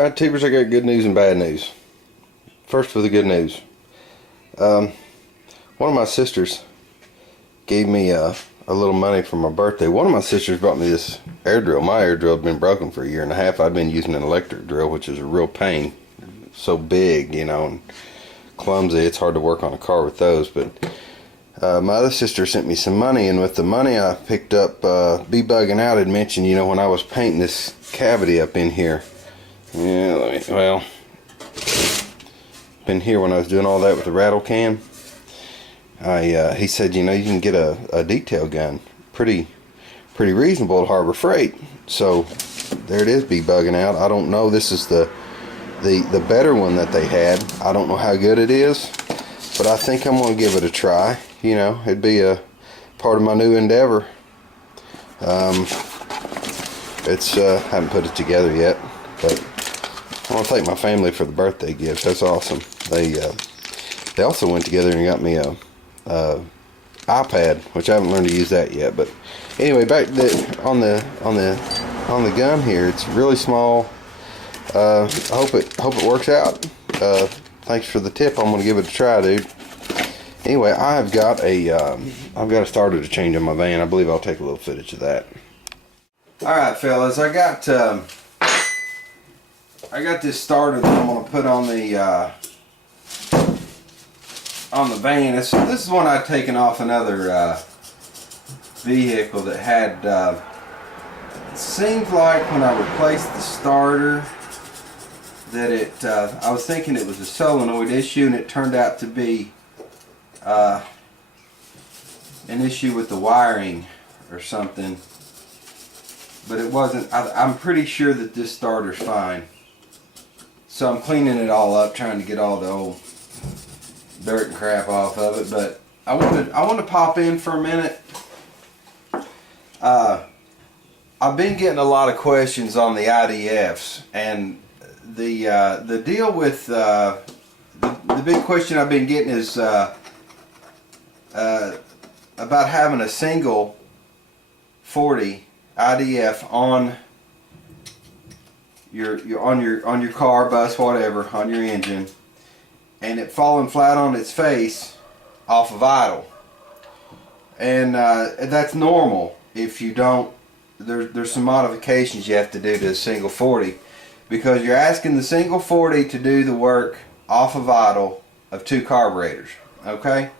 Alright, Tubers, I got good news and bad news. First with the good news. One of my sisters gave me a little money for my birthday. One of my sisters brought me this air drill. My air drill had been broken for a year and a half. I'd been using an electric drill, which is a real pain. So big, you know, and clumsy. It's hard to work on a car with those. But my other sister sent me some money, and with the money I picked up, Be Bugging Out had mentioned, you know, when I was painting this cavity up in here. Yeah, been here when I was doing all that with the rattle can. He said, you know, you can get a detail gun pretty reasonable at Harbor Freight. So there it is, Be Bugging Out. I don't know, this is the better one that they had. I don't know how good it is, but I think I'm going to give it a try. You know, it'd be a part of my new endeavor. Haven't put it together yet, but I want to thank my family for the birthday gift. That's awesome. They also went together and got me a iPad, which I haven't learned to use that yet. But anyway, back on the gun here, it's really small. I hope it works out. Thanks for the tip. I'm gonna give it a try, dude. Anyway, I've got a starter to change on my van. I believe I'll take a little footage of that. All right, fellas, I got this starter that I'm gonna put on the van. This is one I'd taken off another vehicle that had. It seems like when I replaced the starter that I was thinking it was a solenoid issue, and it turned out to be an issue with the wiring or something. But it wasn't. I'm pretty sure that this starter's fine. So I'm cleaning it all up, trying to get all the old dirt and crap off of it. But I want to pop in for a minute. I've been getting a lot of questions on the IDFs, and the deal with the big question I've been getting is about having a single 40 IDF on your car, bus, whatever, on your engine, and it falling flat on its face off of idle. And that's normal if you don't. There's some modifications you have to do to a single 40, because you're asking the single 40 to do the work off of idle of two carburetors. Okay.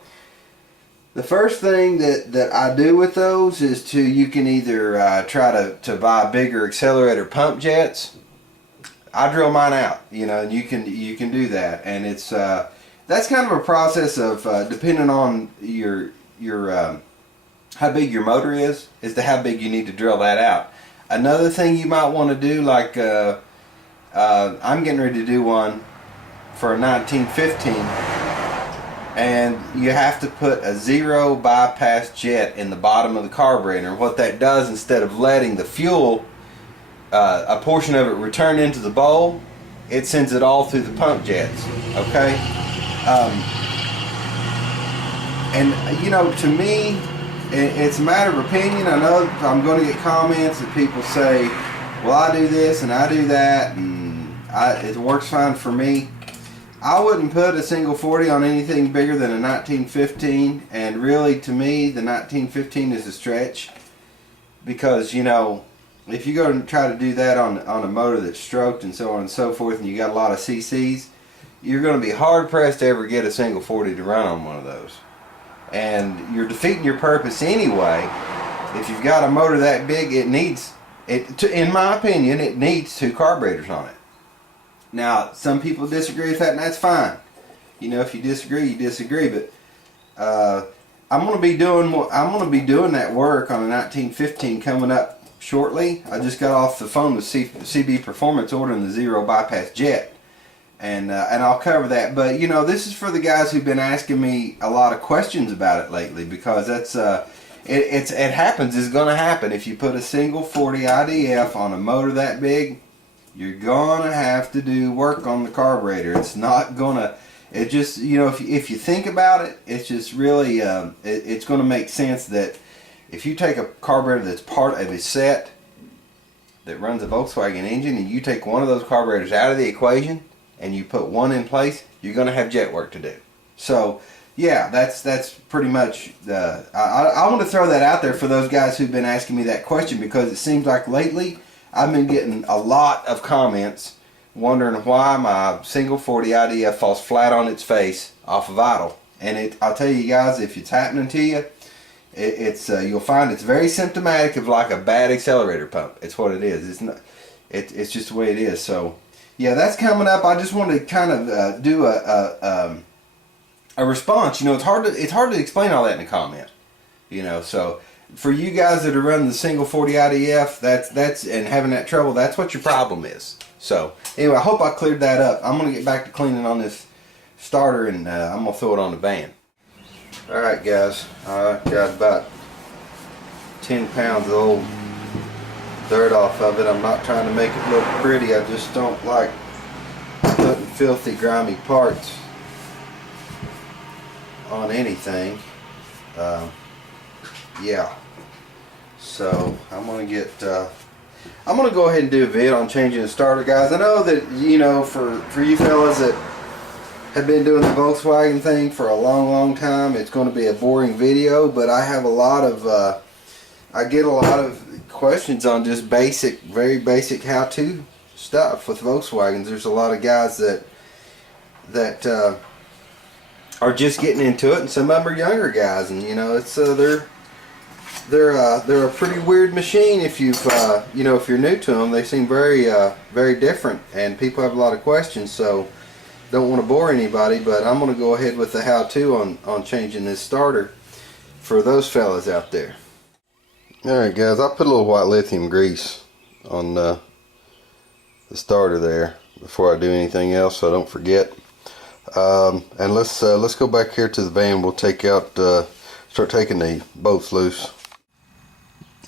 The first thing that I do with those is you can either try to buy bigger accelerator pump jets. I drill mine out, you know, and you can do that, and it's that's kind of a process of depending on your how big your motor is to how big you need to drill that out. Another thing you might want to do, like I'm getting ready to do one for a 1915, and you have to put a zero bypass jet in the bottom of the carburetor. What that does, instead of letting the fuel, a portion of it return into the bowl, it sends it all through the pump jets. Okay, and you know, to me, it's a matter of opinion. I know I'm going to get comments that people say, well, I do this and I do that, and it works fine for me. I wouldn't put a single 40 on anything bigger than a 1915, and really, to me, the 1915 is a stretch, because, you know, if you go and try to do that on a motor that's stroked and so on and so forth, and you got a lot of CCs, you're going to be hard pressed to ever get a single 40 to run on one of those. And you're defeating your purpose anyway. If you've got a motor that big, in my opinion, it needs two carburetors on it. Now, some people disagree with that, and that's fine. You know, if you disagree, you disagree. But I'm going to be doing that work on a 1915 coming up shortly. I just got off the phone with CB Performance ordering the zero bypass jet, and I'll cover that. But you know, this is for the guys who've been asking me a lot of questions about it lately, because that's it happens. It's going to happen if you put a single 40 IDF on a motor that big. You're gonna have to do work on the carburetor. It's not gonna. It just, you know, if you think about it, it's just really it's gonna make sense that if you take a carburetor that's part of a set that runs a Volkswagen engine and you take one of those carburetors out of the equation and you put one in place, you're going to have jet work to do. So yeah, that's pretty much I want to throw that out there for those guys who've been asking me that question, because it seems like lately I've been getting a lot of comments wondering why my single 40 IDF falls flat on its face off of idle. And I'll tell you guys, if it's happening to you, you'll find it's very symptomatic of like a bad accelerator pump. It's what it is. It's not. It's just the way it is. So yeah, that's coming up. I just wanted to kind of do a response. You know, it's hard to explain all that in a comment. You know, so for you guys that are running the single 40 IDF, that's and having that trouble, that's what your problem is. So anyway, I hope I cleared that up. I'm gonna get back to cleaning on this starter, and I'm gonna throw it on the van. All right, guys, I got about 10 pounds of old dirt off of it. I'm not trying to make it look pretty. I just don't like putting filthy, grimy parts on anything. Yeah, so I'm gonna go ahead and do a vid on changing the starter, guys. I know that, you know, for you fellas that have been doing the Volkswagen thing for a long time, it's going to be a boring video, but I have a lot of I get a lot of questions on just very basic how-to stuff with Volkswagens. There's a lot of guys that are just getting into it, and some of them are younger guys, and you know, it's they're a pretty weird machine. If you've you know, if you're new to them, they seem very different, and people have a lot of questions. So don't want to bore anybody, but I'm going to go ahead with the how-to on changing this starter for those fellas out there. Alright guys, I put a little white lithium grease on the starter there before I do anything else, so I don't forget. And let's go back here to the van. We'll take out start taking the bolts loose.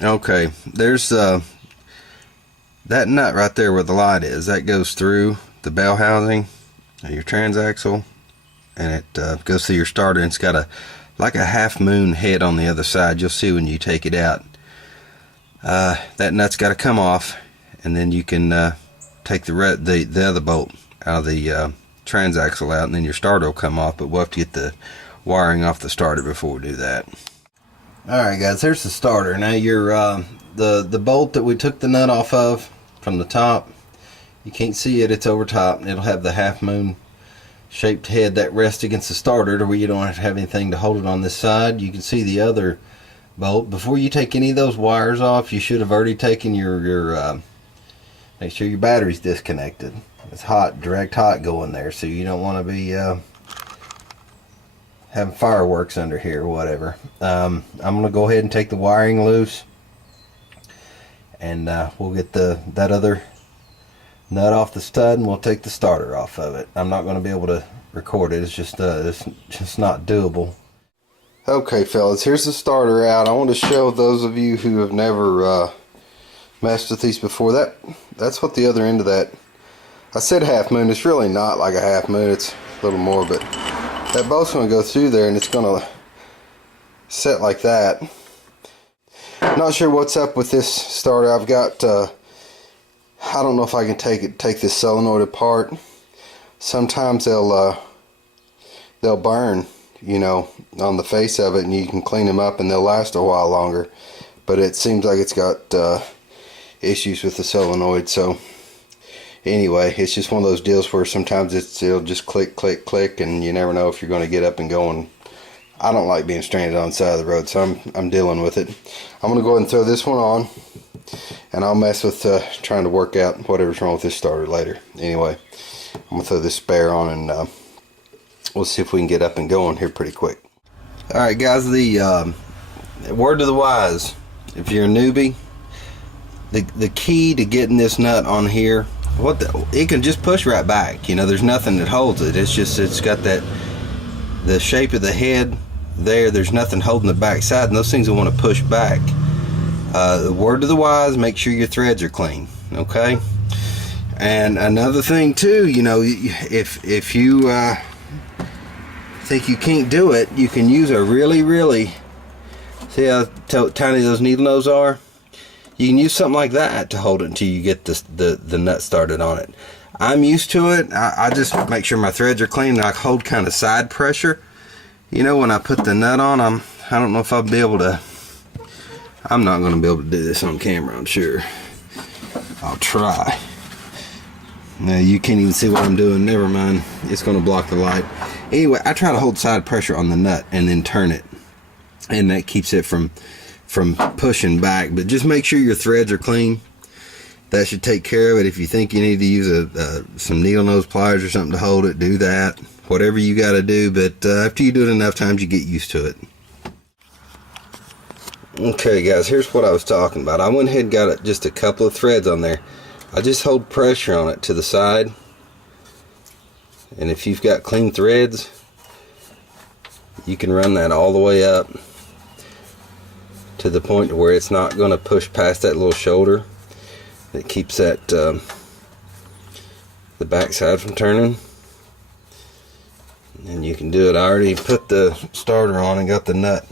Okay, there's that nut right there where the light is. That goes through the bell housing, your transaxle, and it goes through your starter, and it's got like a half moon head on the other side. You'll see when you take it out. That nut's got to come off, and then you can take the other bolt out of the transaxle out, and then your starter will come off. But we'll have to get the wiring off the starter before we do that. Alright guys, here's the starter. Now your the bolt that we took the nut off of from the top, you can't see it, it's over top. It'll have the half moon shaped head that rests against the starter to where you don't have to have anything to hold it on this side. You can see the other bolt. Before you take any of those wires off, you should have already taken your make sure your battery's disconnected. It's hot, direct hot going there, so you don't want to be having fireworks under here or whatever. I'm going to go ahead and take the wiring loose, and we'll get that other nut off the stud, and we'll take the starter off of it. I'm not going to be able to record it. It's just not doable. Okay fellas, here's the starter out. I want to show those of you who have never messed with these before. That's what the other end of that, I said half moon, it's really not like a half moon, it's a little more, but that bolt's going to go through there, and it's going to set like that. Not sure what's up with this starter. I've got I don't know if I can take this solenoid apart. Sometimes they'll burn, you know, on the face of it, and you can clean them up and they'll last a while longer. But it seems like it's got issues with the solenoid. So anyway, it's just one of those deals where sometimes it'll just click, click, click, and you never know if you're going to get up and going. I don't like being stranded on the side of the road, so I'm dealing with it. I'm going to go ahead and throw this one on, and I'll mess with trying to work out whatever's wrong with this starter later. Anyway, I'm going to throw this spare on, and we'll see if we can get up and going here pretty quick. Alright guys, the word to the wise, if you're a newbie, the key to getting this nut on here, it can just push right back. You know, there's nothing that holds it. It's got the shape of the head there's nothing holding the back side, and those things will want to push back. The word to the wise, make sure your threads are clean. Okay, and another thing too, you know, if you think you can't do it, you can use a really see how tiny those needle nose are. you can use something like that to hold it until you get the nut started on it. I'm used to it. I just make sure my threads are clean, and I hold kind of side pressure. You know, when I put the nut on, I don't know if I'll be able to. I'm not going to be able to do this on camera, I'm sure. I'll try. Now you can't even see what I'm doing. Never mind. It's going to block the light. Anyway, I try to hold side pressure on the nut and then turn it, and that keeps it from pushing back. But just make sure your threads are clean. That should take care of it. If you think you need to use some needle nose pliers or something to hold it, do that. Whatever you got to do, but after you do it enough times, you get used to it. Okay guys, here's what I was talking about. I went ahead and got just a couple of threads on there. I just hold pressure on it to the side, and if you've got clean threads, you can run that all the way up to the point where it's not going to push past that little shoulder that keeps that the back side from turning. And you can do it. I already put the starter on and got the nut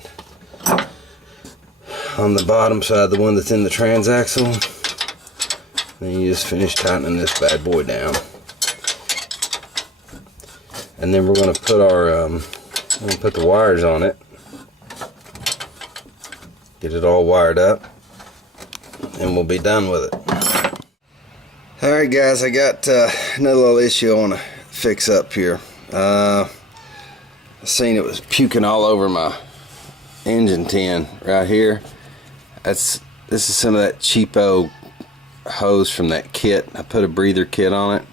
on the bottom side, the one that's in the transaxle. Then you just finish tightening this bad boy down, and then we're going to put our put the wires on it, get it all wired up, and we'll be done with it. Alright guys, I got another little issue I want to fix up here. I seen it was puking all over my engine tin right here. This is some of that cheapo hose from that kit. I put a breather kit on it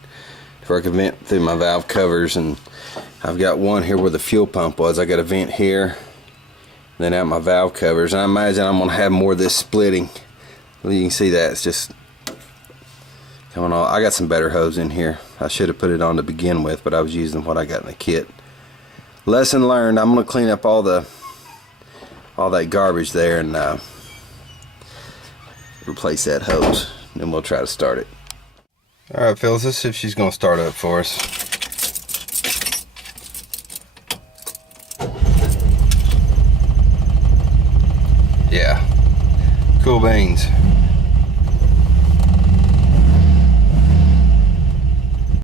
where I could vent through my valve covers, and I've got one here where the fuel pump was. I got a vent here, then out my valve covers, and I imagine I'm going to have more of this splitting. Well, you can see that it's just coming on. I got some better hose in here. I should have put it on to begin with, but I was using what I got in the kit. Lesson learned. I'm going to clean up all that garbage there and replace that hose, and then we'll try to start it. Alright fellas, let's see if she's going to start up for us. Yeah, cool beans.